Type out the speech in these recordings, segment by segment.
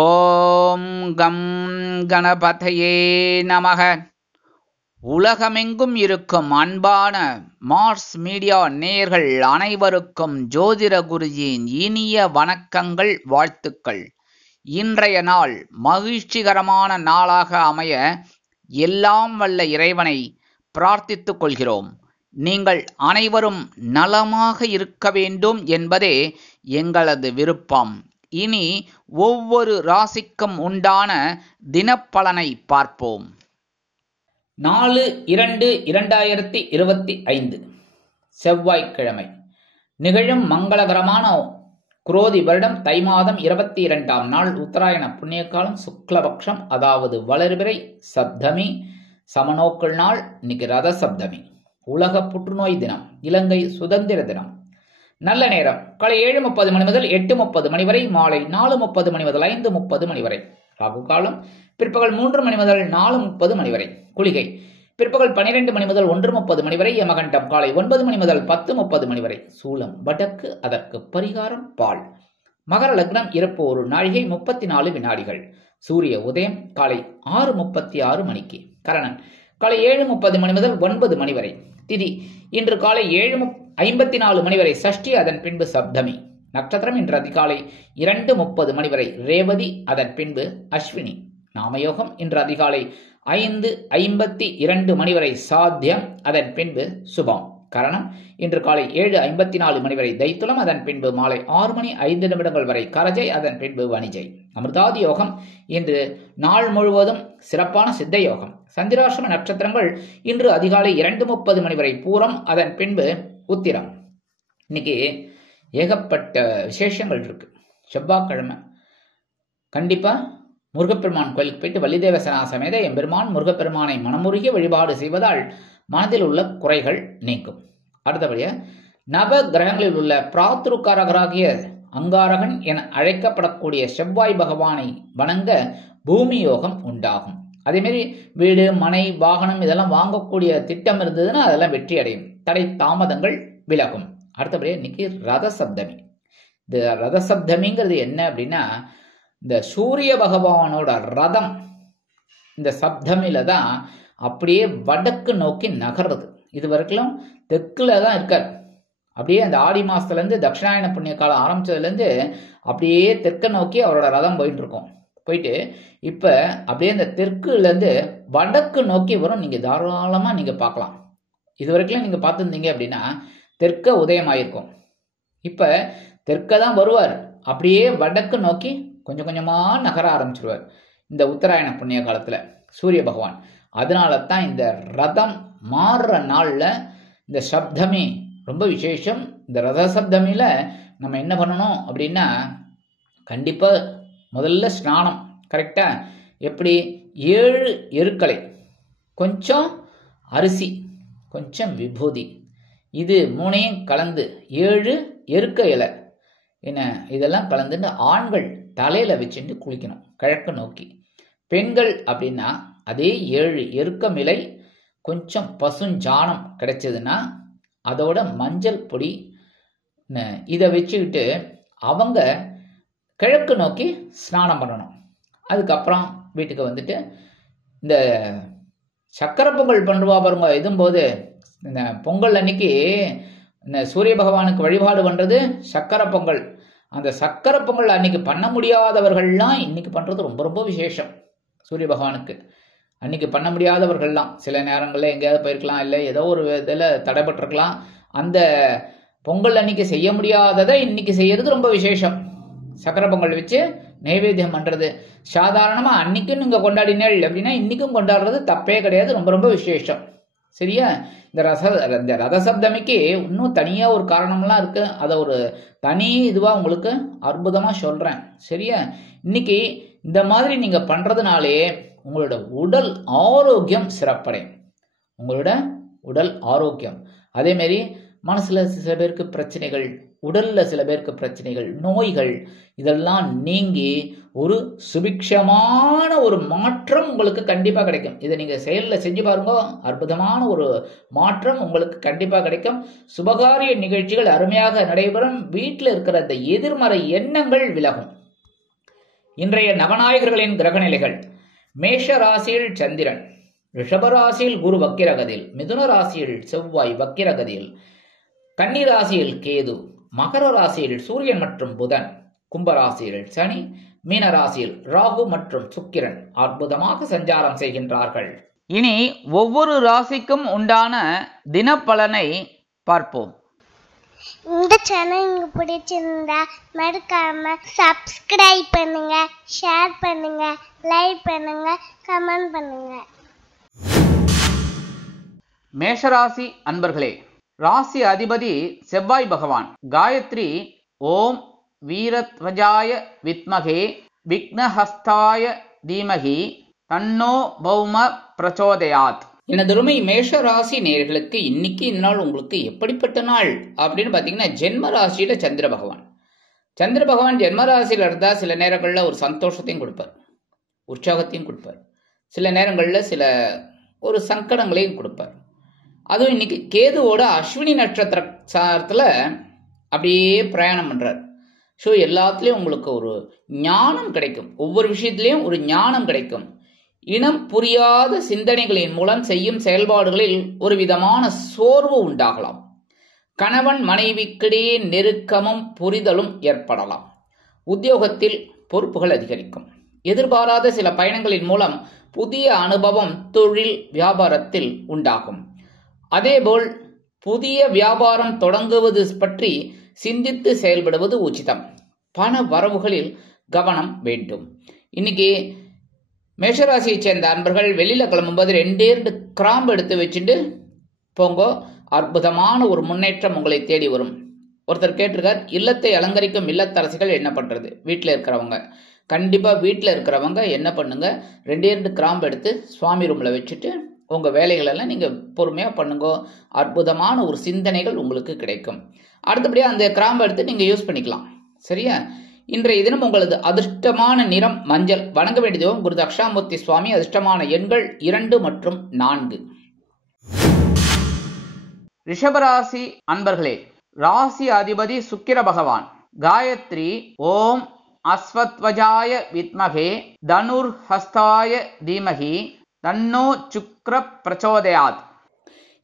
ஓம் come கணபதையே நமக. உலகமெங்கும் இருக்கும் அன்பான மார்ஸ் மீடியா நேயர்கள் அனைவருக்கும் ஜோதிட குருஜியின் இனிய வணக்கங்கள், வாழ்த்துக்கள். இன்றைய நாள் மகிழ்ச்சிகரமான நாளாக அமைய எல்லாம் வல்ல இறைவனை பிரார்த்தித்துக் கொள்கிறோம். நீங்கள் அனைவரும் நலமாக இருக்க வேண்டும் என்பதே எங்களது விருப்பம். இனி ஒவ்வொரு ராசிக்கும் உண்டான தினப்பலனை பார்ப்போம். 4/2/2025 செவ்வாய்க்கிழமை. நிகழும் மங்களகரமான குரோதி வருடம் தை மாதம் 22ஆம் நாள் உத்தராயண புண்ணியகாலம் சுக்லபக்ஷம், அதாவது வளர்பிறை சப்தமி சமநோக்குள் நாள். இன்னைக்கு ரத சப்தமி, உலக புற்றுநோய் தினம், இலங்கை சுதந்திர தினம். நல்ல நேரம் காலை 7:30 மணி முதல் 8:30 மணி வரை, மாலை 4:30 மணி முதல் 5:30 மணி வரை. ராகு காலம் பிற்பகல் 3 மணி முதல் 4:30 மணி வரை. குளிகை பிற்பகல் 12 மணி முதல் 1:30 மணி வரை. யமகண்டம் காலை 9 மணி முதல் 10:30 மணி வரை. சூலம் வடக்கு, அதற்கு பரிகாரம் பால். மகர லக்னம், இறப்பு 1 நாழிகை 34 வினாடிகள். சூரிய உதயம் காலை 6:36 மணிக்கு. கரணன் காலை 7:30 மணி முதல் 9 மணி வரை. திதி இன்று காலை 7:54 மணி வரை சஷ்டி, அதன் பின்பு சப்தமி. நட்சத்திரம் இன்று அதிகாலை 2:30 மணி வரை ரேவதி, அதன் பின்பு அஸ்வினி. நாமயோகம் இன்று அதிகாலை 5:52 மணி வரை சாத்தியம், அதன் பின்பு சுபம். கரணம் இன்று காலை 7:54 மணி வரை தைத்துலம், அதன் பின்பு மாலை 6:05 வரை கரஜை, அதன் பின்பு வணிஜை. அமிர்தாதி யோகம் இன்று நாள் முழுவதும் சிறப்பான சித்த யோகம். சந்திராசிரம நட்சத்திரங்கள் இன்று அதிகாலை 2:30 மணி வரை பூரம், அதன் பின்பு உத்திரம். இன்னைக்கு ஏகப்பட்ட விசேஷங்கள் இருக்கு. செவ்வாய்க்கிழமை கண்டிப்பா முருகப்பெருமான் கோயிலுக்கு போயிட்டு வள்ளிதேவசனா சமேத எம்பெருமான் முருகப்பெருமானை மனமுருகி வழிபாடு செய்வதால் மனதில் உள்ள குறைகள் நீக்கும். அடுத்தபடியா நவ கிரகங்களில் உள்ள பிராத்ருக்காரகராகிய அங்காரகன் என அழைக்கப்படக்கூடிய செவ்வாய் பகவானை வணங்க பூமி யோகம் உண்டாகும். அதேமாரி வீடு மனை வாகனம் இதெல்லாம் வாங்கக்கூடிய திட்டம் இருந்ததுன்னா அதெல்லாம் வெற்றி அடையும். தடை தாமதங்கள் விலகும். அடுத்தபடியா இன்னைக்கு ரத சப்தமி. இந்த ரத சப்தமிங்கிறது என்ன அப்படின்னா, இந்த சூரிய பகவானோட ரதம் இந்த சப்தமில தான் அப்படியே வடக்கு நோக்கி நகர்றது. இது வரைக்கும் தெற்குல தான் இருக்கார். அப்படியே அந்த ஆடி மாசத்துலேருந்து தட்சிணாயன புண்ணிய காலம் ஆரம்பிச்சதுலேருந்து அப்படியே தெற்க நோக்கி அவரோட ரதம் போயிட்டு இருக்கும். போயிட்டு இப்போ அப்படியே அந்த தெற்குலேருந்து வடக்கு நோக்கி வரும். நீங்கள் தாராளமாக நீங்கள் பார்க்கலாம். இது வரைக்கும் நீங்கள் பார்த்துருந்தீங்க அப்படின்னா தெற்க உதயமாயிருக்கும். இப்போ தெற்க தான் வருவார். அப்படியே வடக்கு நோக்கி கொஞ்சம் கொஞ்சமாக நகர ஆரம்பிச்சிருவார் இந்த உத்தராயண புண்ணிய காலத்தில் சூரிய பகவான். அதனால தான் இந்த ரதம் மாறுற நாளில் இந்த சப்தமி ரொம்ப விசேஷம். இந்த ரத சப்தமியில் நம்ம என்ன பண்ணணும் அப்படின்னா, கண்டிப்பாக முதல்ல ஸ்நானம் கரெக்டாக. எப்படி 7 எருக்களை, கொஞ்சம் அரிசி, கொஞ்சம் விபூதி, இது 3ஐயும் கலந்து 7 எருக்க இலை என்ன இதெல்லாம் கலந்துட்டு ஆண்கள் தலையில் வச்சுட்டு குளிக்கணும் கிழக்கு நோக்கி. பெண்கள் அப்படின்னா அதே 7 எருக்கம் இலை, கொஞ்சம் பசுஞ்சாணம் கிடைச்சதுன்னா அதோட மஞ்சள் பொடி இதை வச்சுக்கிட்டு அவங்க கிழக்கு நோக்கி ஸ்நானம் பண்ணணும். அதுக்கப்புறம் வீட்டுக்கு வந்துட்டு இந்த சக்கரை பொங்கல் பண்ணுவா பாருங்க. இதும்போது இந்த பொங்கல் அன்னைக்கு இந்த சூரிய பகவானுக்கு வழிபாடு பண்ணுறது சக்கரை பொங்கல். அந்த சக்கரை பொங்கல் அன்னைக்கு பண்ண முடியாதவர்கள்லாம் இன்னைக்கு பண்ணுறது ரொம்ப ரொம்ப விசேஷம். சூரிய பகவானுக்கு அன்னைக்கு பண்ண முடியாதவர்கள்லாம் சில நேரங்களில் எங்கேயாவது போயிருக்கலாம், இல்லை ஏதோ ஒரு இதில் தடைப்பட்டிருக்கலாம். அந்த பொங்கல் அன்னைக்கு செய்ய முடியாததை இன்னைக்கு செய்யறது ரொம்ப விசேஷம். சக்கரை பொங்கல் வச்சு நைவேத்தியம் பண்ணுறது சாதாரணமாக அன்னைக்கும் நீங்கள் கொண்டாடினேள் அப்படின்னா இன்னைக்கும் கொண்டாடுறது தப்பே கிடையாது. ரொம்ப ரொம்ப விசேஷம். சரியா? இந்த ரத சப்தமிக்கு இன்னும் தனியாக ஒரு காரணம்லாம் இருக்கு. அதை ஒரு தனி இதுவாக உங்களுக்கு அற்புதமாக சொல்கிறேன். சரியா? இன்னைக்கு இந்த மாதிரி நீங்கள் பண்ணுறதுனாலே உங்களோட உடல் ஆரோக்கியம் சிறப்படையும். உங்களோட உடல் ஆரோக்கியம் அதேமாரி மனசில் சில பேருக்கு பிரச்சனைகள், உடலில் சில பேருக்கு பிரச்சனைகள், நோய்கள் இதெல்லாம் நீங்கி ஒரு சுபிக்ஷமான ஒரு மாற்றம் உங்களுக்கு கண்டிப்பாக கிடைக்கும். இதை நீங்கள் செயலில் செஞ்சு பாருங்க. அற்புதமான ஒரு மாற்றம் உங்களுக்கு கண்டிப்பாக கிடைக்கும். சுபகாரிய நிகழ்ச்சிகள் அருமையாக நடைபெறும். வீட்டில் இருக்கிற அந்த எதிர்மறை எண்ணங்கள் விலகும். இன்றைய நவநாயகர்களின் கிரகநிலைகள். மேஷ ராசியில் சந்திரன், ரிஷப ராசியில் குரு வக்கிரகதியில், மிதுன ராசியில் செவ்வாய் வக்கிரகதியில், கன்னி ராசியில் கேது, மகர ராசியில் சூரியன் மற்றும் புதன், கும்பராசியில் சனி, மீன ராசியில் ராகு மற்றும் சுக்கிரன் அற்புதமாக சஞ்சாரம் செய்கின்றார்கள். இனி ஒவ்வொரு ராசிக்கும் உண்டான தினப்பலனை பார்ப்போம். இந்த சேனல் உங்களுக்கு பிடிச்சிருந்தா மறக்காம சப்ஸ்கிரைப் பண்ணுங்க, ஷேர் பண்ணுங்க, லைக் பண்ணுங்க, கமெண்ட் பண்ணுங்க. மேஷராசி அன்பர்களே, ராசி அதிபதி செவ்வாய் பகவான். காயத்ரி ஓம் வீரத்வஜாய வித்மகே விக்னஹஸ்தாய தீமகி தன்னோ பௌம பிரச்சோதயாத். எனதருமை மேஷ ராசி நேயர்களுக்கு இன்னைக்கு இந்த நாள் உங்களுக்கு எப்படிப்பட்ட நாள் அப்படின்னு பார்த்தீங்கன்னா, ஜென்ம ராசியில சந்திர பகவான். சந்திர பகவான் ஜென்ம ராசியில இருந்தா சில நேரங்களில் ஒரு சந்தோஷத்தையும் கொடுப்பார், உற்சாகத்தையும் கொடுப்பார், சில நேரங்களில் சில ஒரு சங்கடங்களையும் கொடுப்பார். அதுவும் இன்னைக்கு கேதுவோட அஸ்வினி நட்சத்திரத்தில் அப்படியே பிரயாணம் பண்றார். ஸோ எல்லாத்துலேயும் உங்களுக்கு ஒரு ஞானம் கிடைக்கும், ஒவ்வொரு விஷயத்திலையும் ஒரு ஞானம் கிடைக்கும். இனம் புரியாத சிந்தனைகளின் மூலம் செய்யும் செயல்பாடுகளில் ஒரு விதமான சோர்வு உண்டாகலாம். கணவன் மனைவிக்கிடையே நெருக்கமும் புரிதலும் ஏற்படலாம். உத்தியோகத்தில் பொறுப்புகள் அதிகரிக்கும். எதிர்பாராத சில பயணங்களின் மூலம் புதிய அனுபவம் தொழில் வியாபாரத்தில் உண்டாகும். அதேபோல் புதிய வியாபாரம் தொடங்குவது பற்றி சிந்தித்து செயல்படுவது உச்சிதம். பண வரவுகளில் கவனம் வேண்டும். இன்னைக்கு மேஷராசியை சேர்ந்த அன்பர்கள் வெளியில கிளம்பும்போது 2 கிராம்பு எடுத்து வச்சுட்டு போங்கோ. அற்புதமான ஒரு முன்னேற்றம் உங்களை தேடி வரும். ஒருத்தர் கேட்டிருக்கார், இல்லத்தை அலங்கரிக்கும் இல்லத்தரசிகள் என்ன பண்றது? வீட்டில் இருக்கிறவங்க கண்டிப்பா வீட்டில் இருக்கிறவங்க என்ன பண்ணுங்க, 2 கிராம்பு எடுத்து சுவாமி ரூம்ல வச்சுட்டு உங்க வேலைகளெல்லாம் நீங்க பொறுமையா பண்ணுங்க. அற்புதமான ஒரு சிந்தனைகள் உங்களுக்கு கிடைக்கும். அடுத்தபடியா அந்த கிராம்பு எடுத்து நீங்க யூஸ் பண்ணிக்கலாம். சரியா? இன்றைய தினம் உங்களது அதிர்ஷ்டமான நிறம் மஞ்சள். வணங்க வேண்டியதும் குரு தக்ஷாமூர்த்தி சுவாமி. அதிர்ஷ்டமான எண்கள் 2 மற்றும் 4. ரிஷபராசி அன்பர்களே, ராசி அதிபதி சுக்கிர பகவான். காயத்ரி ஓம் அஸ்வத்வஜாய வித்மகே தனுர் ஹஸ்தாய தீமகி தன்னோ சுக்ர பிரச்சோதயாத்.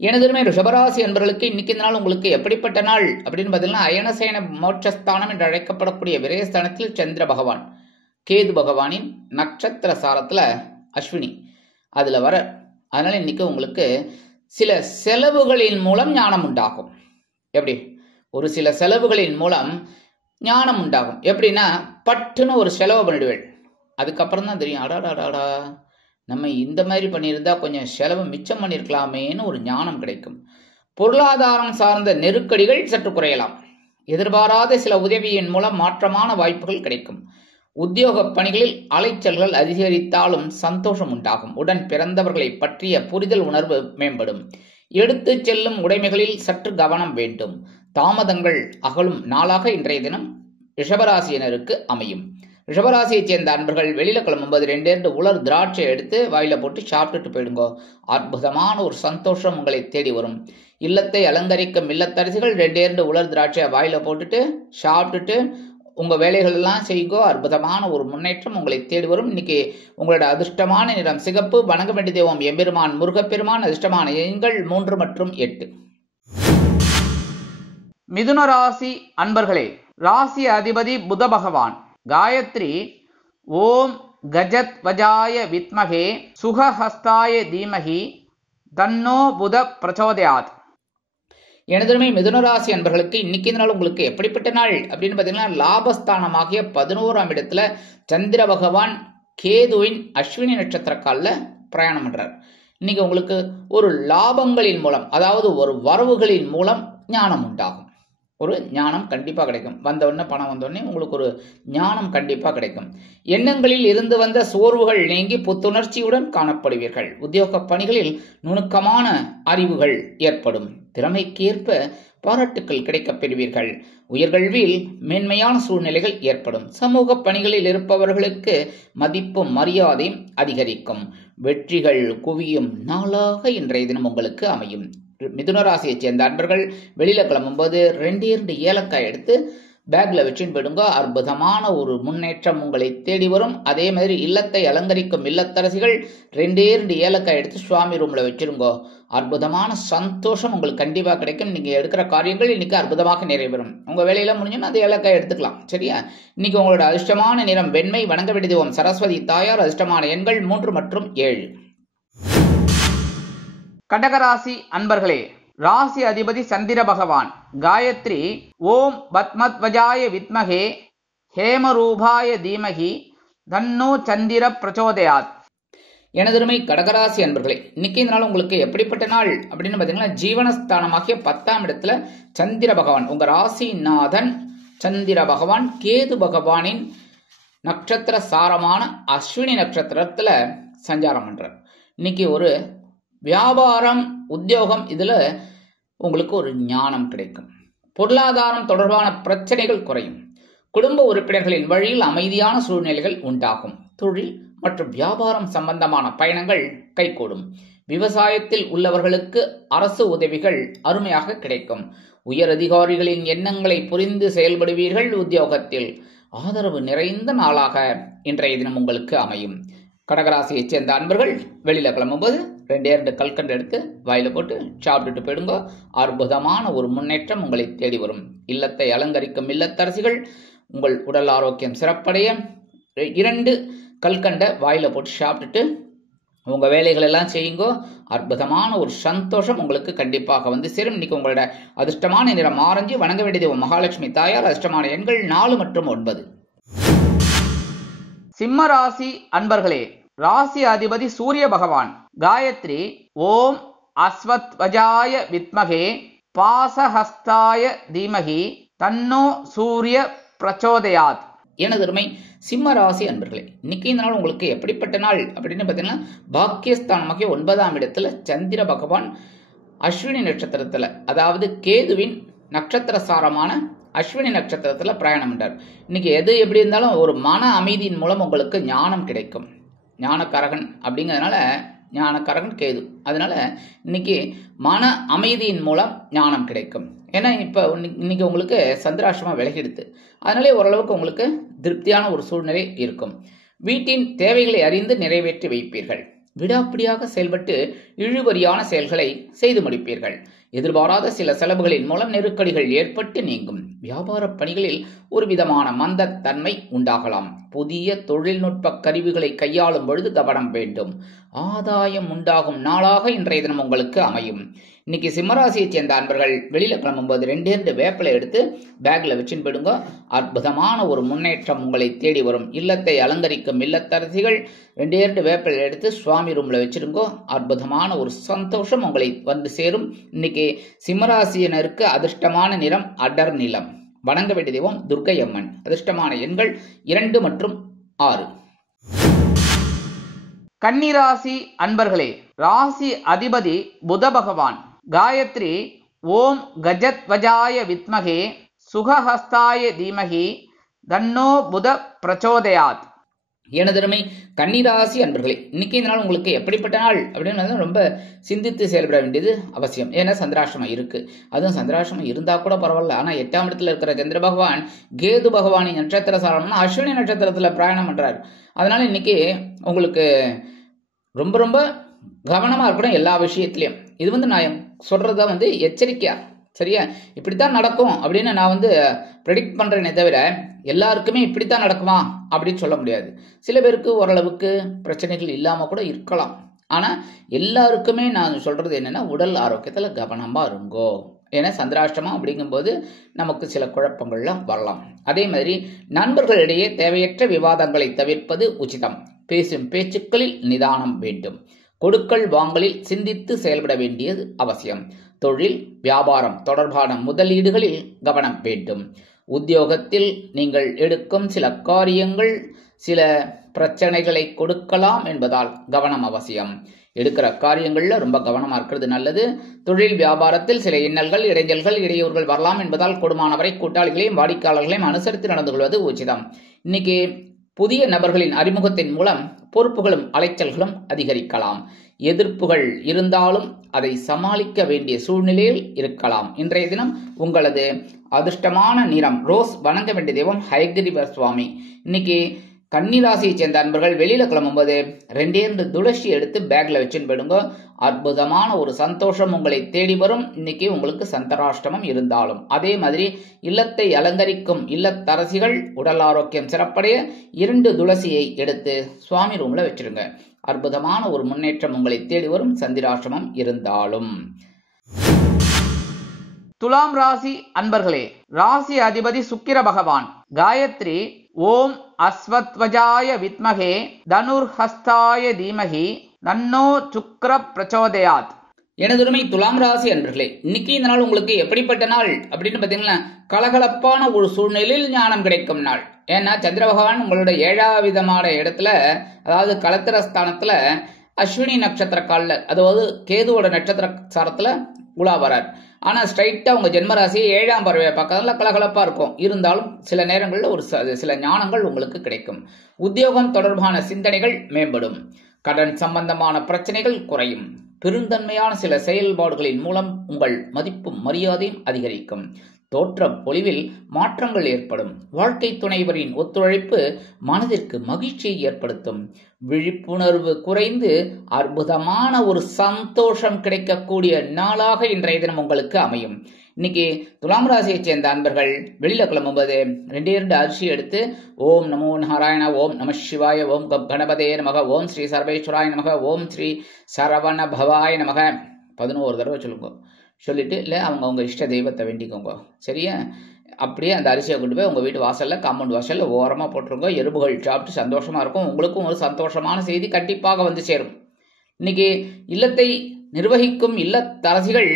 எனதுமே ரிஷபராசி அன்பர்களுக்கு இன்னைக்கு இந்த நாள் உங்களுக்கு எப்படிப்பட்ட நாள் அப்படின்னு பார்த்தீங்கன்னா, அயனசேன மோட்சஸ்தானம் என்று அழைக்கப்படக்கூடிய விரயஸ்தானத்தில் சந்திர பகவான், கேது பகவானின் நட்சத்திர சாரத்தில் அஸ்வினி அதில் வர. அதனால இன்னைக்கு உங்களுக்கு சில செலவுகளின் மூலம் ஞானம் உண்டாகும். எப்படி? ஒரு சில செலவுகளின் மூலம் ஞானம் உண்டாகும். எப்படின்னா, பட்டுன்னு ஒரு செலவு பண்ணிடுவேன், அதுக்கப்புறம் தான் தெரியும், அடாடாடாடா நம்ம இந்த மாதிரி பண்ணியிருந்தா கொஞ்சம் செலவு மிச்சம் பண்ணியிருக்கலாமேன்னு ஒரு ஞானம் கிடைக்கும். பொருளாதாரம் சார்ந்த நெருக்கடிகள் சற்று குறையலாம். எதிர்பாராத சில உதவியின் மூலம் மாற்றமான வாய்ப்புகள் கிடைக்கும். உத்தியோக பணிகளில் அலைச்சல்கள் அதிகரித்தாலும் சந்தோஷம் உண்டாகும். உடன் பிறந்தவர்களை பற்றிய புரிதல் உணர்வு மேம்படும். எடுத்து செல்லும் உடைமைகளில் சற்று கவனம் வேண்டும். தாமதங்கள் அகலும் நாளாக இன்றைய தினம் ரிஷபராசியினருக்கு அமையும். ரிஷபராசியைச் சேர்ந்த அன்பர்கள் வெளியில கிளம்பும்போது 2 உலர் திராட்சை எடுத்து வாயில போட்டு சாப்பிட்டுட்டு போயிடுங்கோ. அற்புதமான ஒரு சந்தோஷம் உங்களை தேடி வரும். இல்லத்தை அலங்கரிக்கும் இல்லத்தரசிகள் 2 உலர் திராட்சை வாயில போட்டுட்டு சாப்பிட்டுட்டு உங்க வேலைகள் எல்லாம் செய்யுங்கோ. அற்புதமான ஒரு முன்னேற்றம் உங்களை தேடி வரும். இன்னைக்கு உங்களோட அதிர்ஷ்டமான நிறம் சிகப்பு. வணங்க வேண்டிய தெய்வம் எம்பெருமான் முருகப்பெருமான். அதிர்ஷ்டமான எண்கள் 3 மற்றும் 8. மிதுன ராசி அன்பர்களே, ராசி அதிபதி புத பகவான். காயத்ரி ஓம் கஜத்வஜாய வித்மகே சுகஹஸ்தாய தீமகி தன்னோ புத பிரச்சோதயாத். எனதுமே மிதுனராசி அன்பர்களுக்கு இன்னைக்கு நாள் உங்களுக்கு எப்படிப்பட்ட நாள் அப்படின்னு பார்த்தீங்கன்னா, லாபஸ்தானமாகிய 11ஆம் இடத்துல சந்திர பகவான் கேதுவின் அஸ்வினி நட்சத்திர காலில் பிரயாணம் பண்றார். இன்னைக்கு உங்களுக்கு ஒரு லாபங்களின் மூலம், அதாவது ஒரு வரவுகளின் மூலம் ஞானம் உண்டாகும். ஒரு ஞானம் கண்டிப்பாக கிடைக்கும். வந்தவுடனே பணம் வந்தோடனே உங்களுக்கு ஒரு ஞானம் கண்டிப்பாக கிடைக்கும். எண்ணங்களில் இருந்து வந்த சோர்வுகள் நீங்கி புத்துணர்ச்சியுடன் காணப்படுவீர்கள். உத்தியோக பணிகளில் நுணுக்கமான அறிவுகள் ஏற்படும். திறமைக்கேற்ப பாராட்டுக்கள் கிடைக்கப் பெறுவீர்கள். உயர்கல்வியில் மேன்மையான சூழ்நிலைகள் ஏற்படும். சமூக பணிகளில் இருப்பவர்களுக்கு மதிப்பும் மரியாதையும் அதிகரிக்கும். வெற்றிகள் குவியும் நாளாக இன்றைய தினம் உங்களுக்கு அமையும். மிதுன ராசியைச் சேர்ந்த அன்பர்கள் வெளியில கிளம்பும்போது 2 ஏலக்காய் எடுத்து பேக்ல வச்சுன்னு போயிடுங்க. அற்புதமான ஒரு முன்னேற்றம் உங்களை தேடி வரும். அதே மாதிரி இல்லத்தை அலங்கரிக்கும் இல்லத்தரசிகள் 2 ஏலக்காய் எடுத்து சுவாமி ரூம்ல வச்சிருங்கோ. அற்புதமான சந்தோஷம் உங்களுக்கு கண்டிப்பா கிடைக்கும். நீங்க எடுக்கிற காரியங்கள் இன்னைக்கு அற்புதமாக நிறைவேறும். உங்க வேலையில முடிஞ்சோன்னா அந்த ஏலக்காய் எடுத்துக்கலாம். சரியா? இன்னைக்கு உங்களோட அதிர்ஷ்டமான நிறம் வெண்மை. வணங்க வேண்டிய தெய்வம் சரஸ்வதி தாயார். அதிர்ஷ்டமான எண்கள் 3 மற்றும் 7. கடகராசி அன்பர்களே, ராசி அதிபதி சந்திர பகவான். காயத்ரி ஓம் பத்மத்வஜாய வித்மகே ஹேமரூபாய தீமகி தன்னோ சந்திர பிரச்சோதயாத். எனதருமை கடகராசி அன்பர்களே, இன்னைக்கு இந்த நாள் உங்களுக்கு எப்படிப்பட்ட நாள் அப்படின்னு பாத்தீங்கன்னா, ஜீவனஸ்தானமாகிய 10ஆம் இடத்துல சந்திர பகவான், உங்க ராசிநாதன் சந்திர பகவான் கேது பகவானின் நட்சத்திர சாரமான அஸ்வினி நட்சத்திரத்துல சஞ்சாரம் பண்றார். இன்னைக்கு ஒரு வியாபாரம், உத்தியோகம், இதுல உங்களுக்கு ஒரு ஞானம் கிடைக்கும். பொருளாதாரம் தொடர்பான பிரச்சனைகள் குறையும். குடும்ப உறுப்பினர்களின் வழியில் அமைதியான சூழ்நிலைகள் உண்டாகும். தொழில் மற்றும் வியாபாரம் சம்பந்தமான பயணங்கள் கைகூடும். விவசாயத்தில் உள்ளவர்களுக்கு அரசு உதவிகள் அருமையாக கிடைக்கும். உயர் அதிகாரிகளின் எண்ணங்களை புரிந்து செயல்படுவீர்கள். உத்தியோகத்தில் ஆதரவு நிறைந்த நாளாக இன்றைய தினம் உங்களுக்கு அமையும். கடகராசியைச் சேர்ந்த அன்பர்கள் வெளியில கிளம்பும்போது 2 கல்கண்டு எடுத்து வாயில போட்டு சாப்பிட்டுட்டு போயிடுங்க. அற்புதமான ஒரு முன்னேற்றம் உங்களை தேடி வரும். இல்லத்தை அலங்கரிக்கும் இல்லத்தரசிகள் உங்கள் உடல் ஆரோக்கியம் சிறப்படைய 2 கல்கண்டை வாயில போட்டு சாப்பிட்டுட்டு உங்க வேலைகள் எல்லாம் செய்யுங்கோ. அற்புதமான ஒரு சந்தோஷம் உங்களுக்கு கண்டிப்பாக வந்து சேரும். இன்னைக்கு உங்களோட அதிர்ஷ்டமான நிறம் ஆரஞ்சு. வணங்க வேண்டியது மகாலட்சுமி தாயார். அதிர்ஷ்டமான எண்கள் 4 மற்றும் 9. சிம்ம ராசி அன்பர்களே, ராசி அதிபதி சூரிய பகவான். காயத்ரி ஓம் அஸ்வத்வஜாய வித்மகே பாசஹஸ்தாய தீமகி தன்னோ சூரிய பிரச்சோதயாத். எனதருமை சிம்ம ராசி அன்பர்களே, இன்னைக்கு இந்த நாள் உங்களுக்கு எப்படிப்பட்ட நாள் அப்படின்னு பார்த்தீங்கன்னா, பாக்கியஸ்தானமாகிய 9ஆம் இடத்துல சந்திர பகவான் அஸ்வினி நட்சத்திரத்துல, அதாவது கேதுவின் நட்சத்திர சாரமான அஸ்வினி நட்சத்திரத்துல பிரயாணம் பண்றார். இன்னைக்கு எது எப்படி இருந்தாலும் ஒரு மன அமைதியின் மூலம் உங்களுக்கு ஞானம் கிடைக்கும். ஞானக்காரகன் அப்படிங்கிறதுனால ஞானக்காரகன் கேது. அதனால இன்னைக்கு மன அமைதியின் மூலம் ஞானம் கிடைக்கும். ஏன்னா இப்ப இன்னைக்கு உங்களுக்கு சந்திராஷ்டமா விலகிடுது. அதனாலே ஓரளவுக்கு உங்களுக்கு திருப்தியான ஒரு சூழ்நிலை இருக்கும். வீட்டின் தேவைகளை அறிந்து நிறைவேற்றி வைப்பீர்கள். விடாப்பிடியாக செயல்பட்டு இழுபறியான செயல்களை செய்து முடிப்பீர்கள். எதிர்பாராத சில செலவுகளின் மூலம் நெருக்கடிகள் ஏற்பட்டு நீங்கும். வியாபார பணிகளில் ஒரு விதமான மந்தத்தன்மை உண்டாகலாம். புதிய தொழில்நுட்ப கருவிகளை கையாளும் பொழுது கவனம் வேண்டும். ஆதாயம் உண்டாகும் நாளாக இன்றைய தினம் உங்களுக்கு அமையும். இன்னைக்கு சிம்மராசியைச் சேர்ந்த அன்பர்கள் வெளியில கிளம்பும்போது 2 வேப்பிலை எடுத்து பேக்ல வச்சுன்னு போயிடுங்க. அற்புதமான ஒரு முன்னேற்றம் உங்களை தேடி வரும். இல்லத்தை அலங்கரிக்கும் இல்லத்தரசிகள் 2 வேப்பிலை எடுத்து சுவாமி ரூம்ல வச்சிருங்கோ. அற்புதமான ஒரு சந்தோஷம் உங்களை வந்து சேரும். இன்னைக்கு சிம்மராசியினருக்கு அதிர்ஷ்டமான நிறம் அடர் நிலம். வணங்க வேண்டிய தெய்வம் துர்க்கை அம்மன். அதிர்ஷ்டமான எண்கள் 2 மற்றும் 6. கன்னிராசி அன்பர்களே, ராசி அதிபதி புத பகவான். காயத்ரி ஓம் கஜத்வஜாய வித்மகே சுகஹஸ்தாய தீமகி தன்னோ புத பிரச்சோதயாத். எனதருமை கன்னிராசி அன்பர்களே, இன்னைக்கு இந்த நாள் உங்களுக்கு எப்படிப்பட்ட நாள் அப்படின்னு ரொம்ப சிந்தித்து செயல்பட வேண்டியது அவசியம். ஏன்னா சந்திராஷ்டமம் இருக்கு. அதுவும் சந்திராஷ்டமம் இருந்தா கூட பரவாயில்ல. ஆனா 8ஆம் இடத்துல இருக்கிற சந்திர பகவான் கேது பகவானின் நட்சத்திர சாரம்னா அஸ்வினி நட்சத்திரத்துல பிரயாணம் பண்றாரு. அதனால இன்னைக்கு உங்களுக்கு ரொம்ப ரொம்ப கவனமா இருக்கணும் எல்லா விஷயத்திலையும். இது நான் சொல்றத எச்சரிக்கையா, சரியா, இப்படித்தான் நடக்கும் அப்படின்னு நான் ப்ரெடிக்ட் பண்றேனே தவிர எல்லாருக்குமே இப்படித்தான் நடக்குமா அப்படின்னு சொல்ல முடியாது. சில பேருக்கு ஓரளவுக்கு பிரச்சனைகள் இல்லாம கூட இருக்கலாம். ஆனா எல்லாருக்குமே நான் சொல்றது என்னன்னா, உடல் ஆரோக்கியத்துல கவனமா இருங்கோ. ஏன்னா சந்திராஷ்டமம் அப்படிங்கும்போது நமக்கு சில குழப்பங்கள்லாம் வரலாம். அதே மாதிரி நண்பர்களிடையே தேவையற்ற விவாதங்களை தவிர்ப்பது உச்சிதம். பேசும் பேச்சுக்களில் நிதானம் வேண்டும். கொடுக்கல் வாங்கலில் சிந்தித்து செயல்பட வேண்டியது அவசியம். தொழில் வியாபாரம் தொடர்பான முதலீடுகளில் கவனம் வேண்டும். உத்தியோகத்தில் நீங்கள் எடுக்கும் சில காரியங்கள் சில பிரச்சனைகளை கொடுக்கலாம் என்பதால் கவனம் அவசியம். எடுக்கிற காரியங்கள்ல ரொம்ப கவனமா இருக்கிறது நல்லது. தொழில் வியாபாரத்தில் சில இன்னல்கள் இடைஞ்சல்கள் இடையூறுகள் வரலாம் என்பதால் கூடுமானவரை கூட்டாளிகளையும் வாடிக்கையாளர்களையும் அனுசரித்து நடந்து கொள்வது உச்சிதம். இன்னைக்கு புதிய நபர்களின் அறிமுகத்தின் மூலம் பொறுப்புகளும் அலைச்சல்களும் அதிகரிக்கலாம். எதிர்ப்புகள் இருந்தாலும் அதை சமாளிக்க வேண்டிய சூழ்நிலையில் இருக்கலாம். இன்றைய தினம் உங்களது அதிர்ஷ்டமான நிறம் ரோஸ். வணங்க வேண்டிய தெய்வம் ஹயகிரிவர் சுவாமி. இன்னைக்கு கன்னிராசியை சேர்ந்த அன்பர்கள் வெளியில கிளம்பும்போது 2 துளசி எடுத்து பேக்ல வச்சுன்னு போயிடுங்க. அற்புதமான ஒரு சந்தோஷம் உங்களை தேடி வரும். இன்னைக்கு உங்களுக்கு சந்திராஷ்டமம் இருந்தாலும் அதே மாதிரி இல்லத்தை அலங்கரிக்கும் இல்லத்தரசிகள் உடல் ஆரோக்கியம் சிறப்படைய 2 துளசியை எடுத்து சுவாமி ரூம்ல வச்சிருங்க. அற்புதமான ஒரு முன்னேற்றம் உங்களை தேடி வரும் சந்திராஷ்டமம் இருந்தாலும். துலாம் ராசி அன்பர்களே, ராசி அதிபதி சுக்கிர பகவான். காயத்ரி ஓம் அஸ்வத்வஜாய வித்மகே தனுர்ஹஸ்தாய தீமகி தன்னோ சுக்ர பிரச்சோதயாத். எனதுரிமை துலாம் ராசி அன்பர்களே, இன்னைக்கு இந்த நாள் உங்களுக்கு எப்படிப்பட்ட நாள் அப்படின்னு பாத்தீங்கன்னா கலகலப்பான ஒரு சூழ்நிலையில் ஞானம் கிடைக்கும் நாள். ஏன்னா சந்திர பகவான் உங்களோட 7ஆம் இடத்துல, அதாவது கலத்திரஸ்தானத்துல அஸ்வினி நட்சத்திர கால்ல, அதாவது கேதுவோட நட்சத்திர சாரத்துல உலா வரார். ஆனா ஸ்ட்ரைட்டா உங்க ஜென்மராசியை 7ஆம் பார்வையை பார்க்கறதுல கலகலப்பா இருக்கும். இருந்தாலும் சில நேரங்களில் ஒரு சில ஞானங்கள் உங்களுக்கு கிடைக்கும். உத்தியோகம் தொடர்பான சிந்தனைகள் மேம்படும். கடன் சம்பந்தமான பிரச்சனைகள் குறையும். பெருந்தன்மையான சில செயல்பாடுகளின் மூலம் உங்கள் மதிப்பும் மரியாதையும் அதிகரிக்கும். தோற்ற பொலிவில் மாற்றங்கள் ஏற்படும். வாழ்க்கை துணைவரின் ஒத்துழைப்பு மனதிற்கு மகிழ்ச்சியை ஏற்படுத்தும். விழிப்புணர்வு குறைந்து அற்புதமான ஒரு சந்தோஷம் கிடைக்கக்கூடிய நாளாக இன்றைய தினம் உங்களுக்கு அமையும். இன்னைக்கு துலாம் ராசியை சேர்ந்த அன்பர்கள் வெளியில கிளம்பும்போது 2 அரிசி எடுத்து ஓம் நமோ நாராயண, ஓம் நம சிவாய, ஓம் கணபதே நமக, ஓம் ஸ்ரீ சர்வேஸ்வராய நமக, ஓம் ஸ்ரீ சரவண பவாய நமக 11 தடவை சொல்லுங்க. சொல்லிட்டு இல்லை அவங்க இஷ்ட தெய்வத்தை வேண்டிக்கோங்க. சரியா? அப்படியே அந்த அரிசியை கொண்டு போய் உங்கள் வீட்டு வாசலில், காம்பவுண்ட் வாசலில் ஓரமாக போட்டுருங்க. எறும்புகள் சாப்பிட்டு சந்தோஷமாக இருக்கும். உங்களுக்கும் ஒரு சந்தோஷமான செய்தி கண்டிப்பாக வந்து சேரும். இன்னைக்கு இல்லத்தை நிர்வகிக்கும் இல்லத்தரசிகள்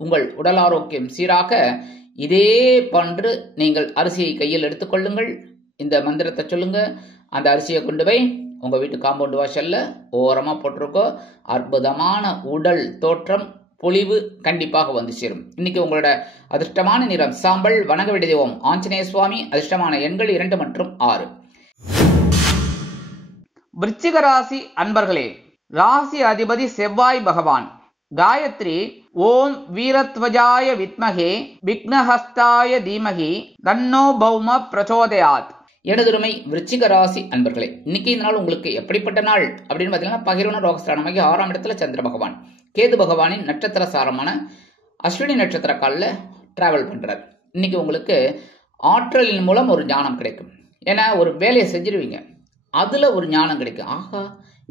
உங்கள் உடல் ஆரோக்கியம் சீராக இதே போன்று நீங்கள் அரிசியை கையில் எடுத்துக்கொள்ளுங்கள். இந்த மந்திரத்தை சொல்லுங்க. அந்த அரிசியை கொண்டு போய் உங்கள் வீட்டு காம்பவுண்ட் வாசலில் ஓரமாக போட்டிருக்கோ. அற்புதமான உடல் தோற்றம் பொலிவு கண்டிப்பாக வந்து சேரும். இன்னைக்கு உங்களோட அதிர்ஷ்டமான நிறம் சாம்பல். வணங்க வேண்டிய தெய்வம் ஆஞ்சநேய சுவாமி. அதிர்ஷ்டமான எண்கள் 2 மற்றும் 6. விருச்சிக ராசி அன்பர்களே, ராசி அதிபதி செவ்வாய் பகவான். காயத்ரி ஓம் வீரத்வஜாய வித்மகே விக்னஹஸ்தாய தீமகி தன்னோ பௌம பிரச்சோதயாத். எனதுரிமை விருச்சிக ராசி அன்பர்களே, இன்னைக்கு இந்த நாள் உங்களுக்கு எப்படிப்பட்ட நாள் அப்படின்னு பார்த்தீங்கன்னா பகிர்வன ரோகஸ்தானமாகி 6ஆம் இடத்துல சந்திர பகவான் கேது பகவானின் நட்சத்திர சாரமான அஸ்வினி நட்சத்திர காலில் டிராவல் பண்றார். இன்னைக்கு உங்களுக்கு ஆற்றலின் மூலம் ஒரு ஞானம் கிடைக்கும். ஏன்னா ஒரு வேலையை செஞ்சிருவீங்க, அதுல ஒரு ஞானம் கிடைக்கும். ஆஹா,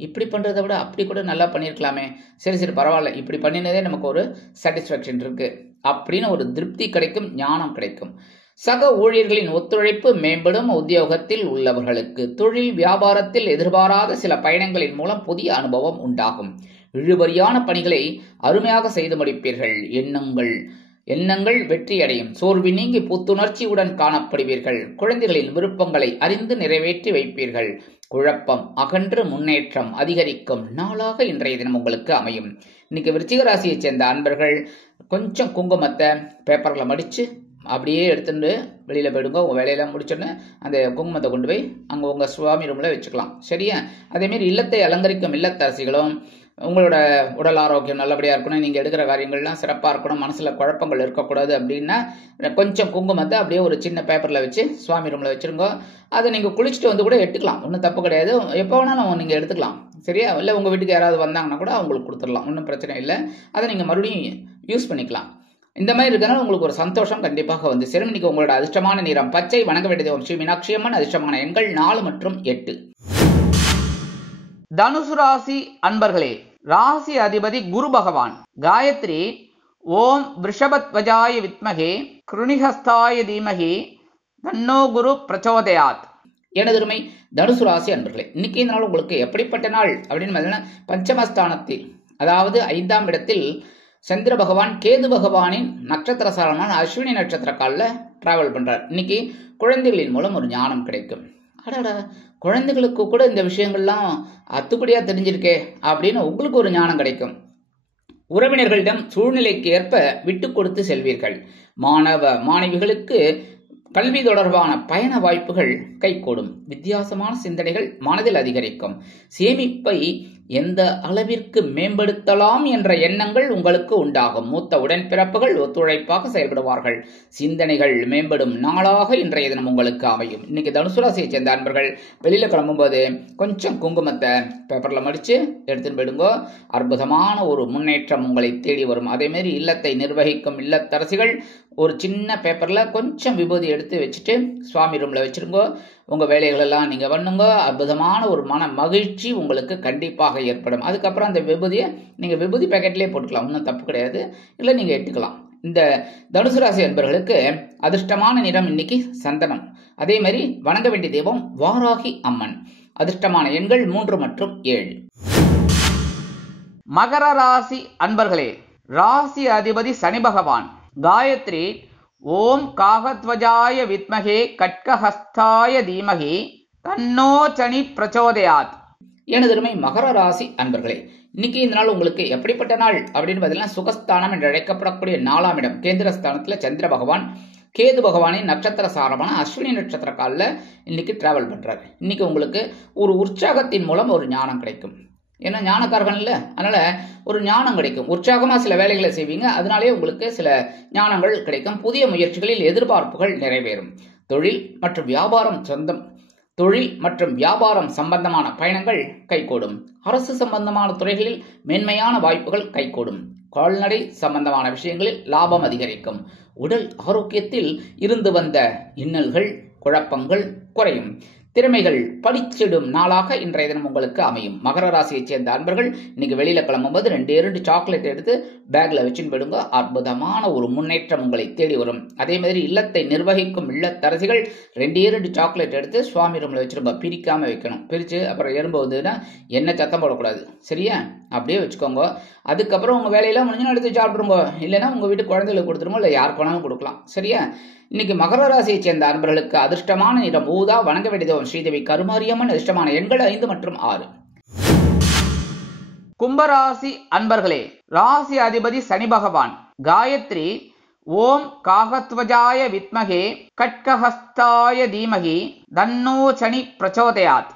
இப்படி பண்றதை விட அப்படி கூட நல்லா பண்ணியிருக்கலாமே, சரி பரவாயில்ல, இப்படி பண்ணினதே நமக்கு ஒரு சாட்டிஸ்ஃபேக்ஷன் இருக்கு அப்படின்னு ஒரு திருப்தி கிடைக்கும், ஞானம் கிடைக்கும். சக ஊழியர்களின் ஒத்துழைப்பு மேம்படும். உத்தியோகத்தில் உள்ளவர்களுக்கு தொழில் வியாபாரத்தில் எதிர்பாராத சில பயணங்களின் மூலம் புதிய அனுபவம் உண்டாகும். இழுபறியான பணிகளை அருமையாக செய்து முடிப்பீர்கள். எண்ணங்கள் வெற்றியடையும். சோர்வு நீங்கி புத்துணர்ச்சியுடன் காணப்படுவீர்கள். குழந்தைகளின் விருப்பங்களை அறிந்து நிறைவேற்றி வைப்பீர்கள். குழப்பம் அகன்று முன்னேற்றம் அதிகரிக்கும் நாளாக இன்றைய தினம் உங்களுக்கு அமையும். இன்னைக்கு விருச்சிக ராசியை சேர்ந்த அன்பர்கள் கொஞ்சம் குங்குமத்தை பேப்பர்ல மடிச்சு அப்படியே எடுத்துட்டு வெளியில போயிடுங்க. உங்க வேலையெல்லாம் முடிச்சோன்னு அந்த குங்குமத்தை கொண்டு போய் அங்க உங்க சுவாமி ரூம்ல வச்சுக்கலாம். சரியா? அதே மாதிரி இல்லத்தை அலங்கரிக்கும் இல்லத்தரசிகளும் உங்களோட உடல் ஆரோக்கியம் நல்லபடியா இருக்கணும், நீங்க எடுக்கிற காரியங்கள்லாம் சிறப்பா இருக்கணும், மனசுல குழப்பங்கள் இருக்கக்கூடாது அப்படின்னா கொஞ்சம் குங்குமத்தை அப்படியே ஒரு சின்ன பேப்பர்ல வச்சு சுவாமி ரூம்ல வச்சிருங்க. அதை நீங்க குளிச்சுட்டு வந்து கூட எடுத்துக்கலாம், ஒன்றும் தப்பு கிடையாது. எப்போ வேணாலும் நீங்க எடுத்துக்கலாம். சரியா? இல்லை உங்க வீட்டுக்கு யாராவது வந்தாங்கன்னா கூட அவங்களுக்கு கொடுத்துடலாம், ஒன்றும் பிரச்சனை இல்லை. அதை நீங்க மறுபடியும் யூஸ் பண்ணிக்கலாம். இந்த மாதிரி இருக்கனால உங்களுக்கு ஒரு சந்தோஷம் கண்டிப்பாக வந்து சேரும். இன்னைக்கு உங்களோட அதிர்ஷ்டமான நிறம் பச்சை. வணங்க வேண்டிய ஸ்ரீ மீனாட்சி அம்மன். அதிர்ஷ்டமான எண்கள் 4 மற்றும் 8. தனுசு ராசி அன்பர்களே, ராசி அதிபதி குரு பகவான். காயத்ரி ஓம் விருஷபத்வஜாய வித்மகே கிருணிஹஸ்தாய தீமகி தன்னோ குரு பிரச்சோதயாத். எனதுரிமை தனுசு ராசி அன்பர்களே, இன்னைக்கு இந்த நாள் உங்களுக்கு எப்படிப்பட்ட நாள் அப்படின்னு பார்த்தீங்கன்னா பஞ்சமஸ்தானத்தில், அதாவது 5ஆம் இடத்தில் சந்திர பகவான் கேது பகவானின் நட்சத்திர சாரமான அஸ்வினி நட்சத்திர காலில் டிராவல் பண்றார். இன்னைக்கு குழந்தைகளின் மூலம் ஒரு ஞானம் கிடைக்கும். அடாடா, குழந்தைகளுக்கு கூட இந்த விஷயங்கள்லாம் அத்துப்படியா தெரிஞ்சிருக்கே அப்படின்னு உங்களுக்கு ஒரு ஞானம் கிடைக்கும். உறவினர்களிடம் சூழ்நிலைக்கு ஏற்ப விட்டு கொடுத்து செல்வீர்கள். மாணவிகளுக்கு கல்வி தொடர்பான பயண வாய்ப்புகள் கைகூடும். வித்தியாசமான சிந்தனைகள் மனதில் அதிகரிக்கும். சேமிப்பை எந்த அளவிற்கு மேம்படுத்தலாம் என்ற எண்ணங்கள் உங்களுக்கு உண்டாகும். மூத்த உடன்பிறப்புகள் ஒத்துழைப்பாக செயல்படுவார்கள். சிந்தனைகள் மேம்படும் நாளாக இன்றைய தினம் உங்களுக்கு அமையும். இன்னைக்கு தனுசு ராசியை சேர்ந்த அன்பர்கள் வெளியில கிளம்பும்போது கொஞ்சம் குங்குமத்தை பேப்பர்ல மடிச்சு எடுத்துன்னு போயிடுங்க. அற்புதமான ஒரு முன்னேற்றம் உங்களை தேடி வரும். அதே மாதிரி இல்லத்தை நிர்வகிக்கும் இல்லத்தரசிகள் ஒரு சின்ன பேப்பர்ல கொஞ்சம் விபூதி எடுத்து வச்சுட்டு சுவாமி ரூம்ல வச்சிருங்க. உங்க வேலைகள் எல்லாம் நீங்க பண்ணுங்க. அற்புதமான ஒரு மன மகிழ்ச்சி உங்களுக்கு கண்டிப்பாக ஏற்படும். அதுக்கப்புறம் அந்த விபூதியை நீங்க விபூதி பேக்கெட்லயே போட்டுக்கலாம், ஒன்றும் தப்பு கிடையாது. இல்லை நீங்க எட்டுக்கலாம். இந்த தனுசு ராசி அன்பர்களுக்கு அதிர்ஷ்டமான நிறம் இன்னைக்கு சந்தனம். அதே மாதிரி வணங்க வேண்டிய தெய்வம் வாராகி அம்மன். அதிர்ஷ்டமான எண்கள் 3 மற்றும் 7. மகர ராசி அன்பர்களே, ராசி அதிபதி சனி பகவான். காயத்ரி ஓம் காகத்வஜாய வித்மகே கட்கஹஸ்தாய தீமகி தன்னோ சனி பிரச்சோதயாத். எனதருமை மகர ராசி அன்பர்களே, இன்னைக்கு இந்த நாள் உங்களுக்கு எப்படிப்பட்ட நாள் அப்படின்னு பார்த்தீங்கன்னா, சுகஸ்தானம் என்று அழைக்கப்படக்கூடிய 4ஆம் இடம் கேந்திரஸ்தானத்துல சந்திர பகவான் கேது பகவானின் நட்சத்திர சாரமான அஸ்வினி நட்சத்திர காலில் இன்னைக்கு டிராவல் பண்றாரு. இன்னைக்கு உங்களுக்கு ஒரு உற்சாகத்தின் மூலம் ஒரு ஞானம் கிடைக்கும். ஏன்னா ஞானக்காரர்கள் இல்லை, அதனால ஒரு ஞானம் கிடைக்கும். உற்சாகமா சில வேலைகளை செய்வீங்க, அதனாலே உங்களுக்கு சில ஞானங்கள் கிடைக்கும். புதிய முயற்சிகளில் எதிர்பார்ப்புகள் நிறைவேறும். தொழில் மற்றும் வியாபாரம் சம்பந்தமான பயணங்கள் கைகூடும். அரசு சம்பந்தமான துறைகளில் மேன்மையான வாய்ப்புகள் கைகூடும். கால்நடை சம்பந்தமான விஷயங்களில் லாபம் அதிகரிக்கும். உடல் ஆரோக்கியத்தில் இருந்து வந்த இன்னல்கள் குழப்பங்கள் குறையும். திறமைகள் படிச்சிடும் நாளாக இன்றைய தினம் உங்களுக்கு அமையும். மகர ராசியைச் சேர்ந்த அன்பர்கள் இன்னைக்கு வெளியில கிளம்பும்போது 2 சாக்லேட் எடுத்து பேக்ல வச்சுன்னு போயிடுங்க. அற்புதமான ஒரு முன்னேற்றம் உங்களை தேடி வரும். அதே மாதிரி இல்லத்தை நிர்வகிக்கும் இல்லத்தரசிகள் 2 சாக்லேட் எடுத்து சுவாமி ரூம்ல வச்சிருங்க. பிரிக்காம வைக்கணும். பிரிச்சு அப்புறம் எறும்புதுன்னா என்ன சத்தம் போடக்கூடாது, சரியா? அப்படியே வச்சுக்கோங்க. அதுக்கப்புறம் உங்க வேலையெல்லாம் முடிஞ்சுன்னு எடுத்து சாப்பிடுங்க. இல்லைன்னா உங்க வீட்டு குழந்தைகளுக்கு கொடுத்துருங்க, இல்லை யார் போனாலும் கொடுக்கலாம், சரியா? இன்னைக்கு மகர ராசியை சேர்ந்த அன்பர்களுக்கு அதிர்ஷ்டமான நிறம் ஊதா. வணங்க வேண்டியது ஸ்ரீதேவி கருமாரியம்மன். அதிர்ஷ்டமான எண்கள் 5 மற்றும் 6. கும்பராசி அன்பர்களே, ராசி அதிபதி சனி பகவான். காயத்ரி ஓம் காகத்வஜாய வித்மகே கட்கஹஸ்தாய தீமகி தன்னோ சனி பிரச்சோதயாத்.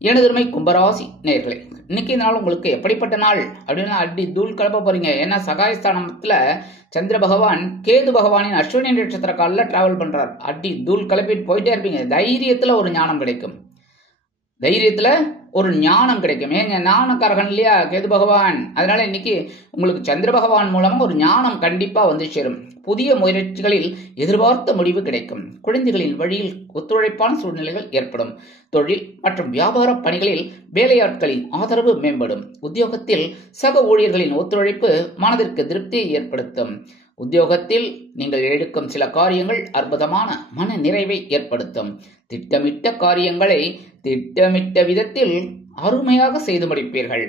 எனதுமை கும்பராசி நேயர்களே, இன்னைக்கு நாள் உங்களுக்கு எப்படிப்பட்ட நாள் அப்படின்னா அடி தூள் கிளப்ப போறீங்க. ஏன்னா சகாயஸ்தானத்துல சந்திர பகவான் கேது பகவானின் அஸ்வினி நட்சத்திர காலில் டிராவல் பண்றார். அடி தூள் கிளப்பிட்டு போயிட்டே இருப்பீங்க. தைரியத்துல ஒரு ஞானம் கிடைக்கும். ஏங்க ஞானக்காரகன் இல்லையா கேது பகவான்? அதனால இன்னைக்கு உங்களுக்கு சந்திர பகவான் மூலமா ஒரு ஞானம் கண்டிப்பா வந்து சேரும். புதிய முயற்சிகளில் எதிர்பார்த்த முடிவு கிடைக்கும். குழந்தைகளின் வழியில் ஒத்துழைப்பான சூழ்நிலைகள் ஏற்படும். தொழில் மற்றும் வியாபார பணிகளில் வேலையாட்களின் ஆதரவு மேம்படும். உத்தியோகத்தில் சக ஊழியர்களின் ஒத்துழைப்பு மனதிற்கு திருப்தியை ஏற்படுத்தும். உத்தியோகத்தில் நீங்கள் எடுக்கும் சில காரியங்கள் அற்புதமான மன நிறைவை ஏற்படுத்தும். திட்டமிட்ட காரியங்களை திட்டமிட்ட விதத்தில் அருமையாக செய்து முடிப்பீர்கள்.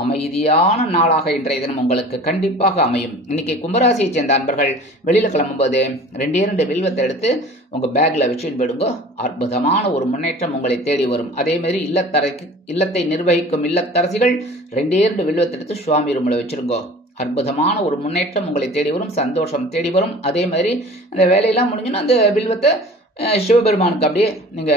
அமைதியான நாளாக இன்றைய தினம் உங்களுக்கு கண்டிப்பாக அமையும். இன்னைக்கு கும்பராசியை சேர்ந்த அன்பர்கள் வெளியில கிளம்பும்போது 2 வில்வத்தை எடுத்து உங்க பேக்ல வச்சுன்னு போயிடுங்க. அற்புதமான ஒரு முன்னேற்றம் உங்களை தேடி வரும். அதே மாதிரி இல்லத்தை நிர்வகிக்கும் இல்லத்தரசிகள் 2 வில்வத்தை எடுத்து சுவாமி ரூம்ல வச்சிருங்க. அற்புதமான ஒரு முன்னேற்றம் உங்களை தேடி வரும். சந்தோஷம் தேடி வரும். அதே மாதிரி அந்த வேலையெல்லாம் முடிஞ்சுன்னா அந்த வில்வத்தை சிவபெருமானுக்கு அப்படியே நீங்க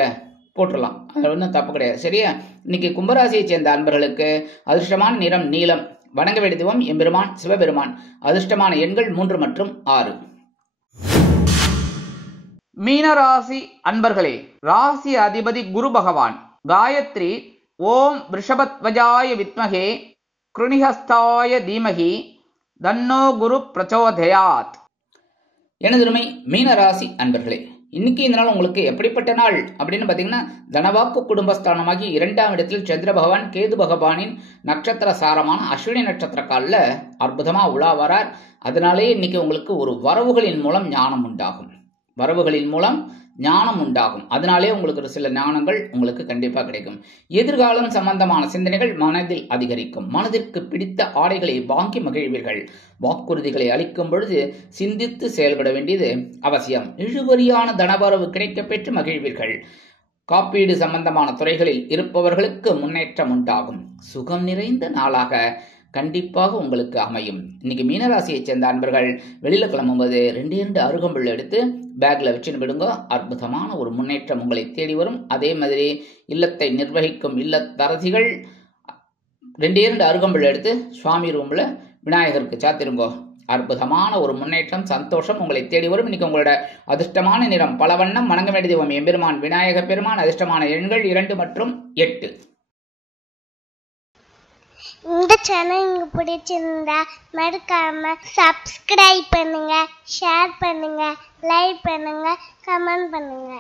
போட்டுடலாம். அது ஒன்றும் தப்பு கிடையாது, சரியா? இன்னைக்கு கும்பராசியை சேர்ந்த அன்பர்களுக்கு அதிர்ஷ்டமான நிறம் நீலம். வணங்க வேண்டிய தெய்வம் எம்பெருமான் சிவபெருமான். அதிர்ஷ்டமான எண்கள் 3 மற்றும் 6. மீனராசி அன்பர்களே, ராசி அதிபதி குரு பகவான். காயத்ரி ஓம் ரிஷபத்வஜாய வித்மகே கிருணிஹஸ்தாய தீமகி தன்னோ குரு பிரச்சோதயாத். எனதுமை மீனராசி அன்பர்களே, இன்னைக்கு இந்த நாள் உங்களுக்கு எப்படிப்பட்ட நாள் அப்படின்னு பாத்தீங்கன்னா, தனவாக்கு குடும்பஸ்தானமாகி 2ஆம் இடத்தில் சந்திர பகவான் கேது பகவானின் நட்சத்திர சாரமான அஸ்வினி நட்சத்திர காலில் அற்புதமா உலா வரார். அதனாலேயே இன்னைக்கு உங்களுக்கு ஒரு வரவுகளின் மூலம் ஞானம் உண்டாகும். அதனாலே உங்களுக்கு ஒரு சில ஞானங்கள் உங்களுக்கு கண்டிப்பா கிடைக்கும். எதிர்காலம் சம்பந்தமான சிந்தனைகள் மனதில் அதிகரிக்கும். மனதிற்கு பிடித்த ஆடைகளை வாங்கி மகிழ்வீர்கள். வாக்குறுதிகளை அளிக்கும் பொழுது சிந்தித்து செயல்பட வேண்டியது அவசியம். இழுபறியான தனவரவு கிடைக்க பெற்று மகிழ்வீர்கள். காப்பீடு சம்பந்தமான துறைகளில் இருப்பவர்களுக்கு முன்னேற்றம் உண்டாகும். சுகம் நிறைந்த நாளாக கண்டிப்பாக உங்களுக்கு அமையும். இன்னைக்கு மீனராசியை சேர்ந்த அன்பர்கள் வெளியில கிளம்பும்போது 2 அருகம்புல் எடுத்து பேக்ல வச்சுன்னு விடுங்க. அற்புதமான ஒரு முன்னேற்றம் உங்களை தேடி வரும். அதே மாதிரி இல்லத்தை நிர்வகிக்கும் இல்லத்தரசிகள் 2 அருகம்புல் எடுத்து சுவாமி ரூம்ல விநாயகருக்கு சாத்திருங்கோ. அற்புதமான ஒரு முன்னேற்றம், சந்தோஷம் உங்களை தேடி வரும். இன்னைக்கு உங்களோட அதிர்ஷ்டமான நிறம் பலவண்ணம். வணங்க வேண்டிய தெய்வம் எம்பெருமான் விநாயக பெருமான். அதிர்ஷ்டமான எண்கள் 2 மற்றும் 8. இந்த சேனல் உங்களுக்கு பிடிச்சிருந்தா மறக்காம சப்ஸ்கிரைப் பண்ணுங்க, ஷேர் பண்ணுங்க, லைக் பண்ணுங்க, கமெண்ட் பண்ணுங்க.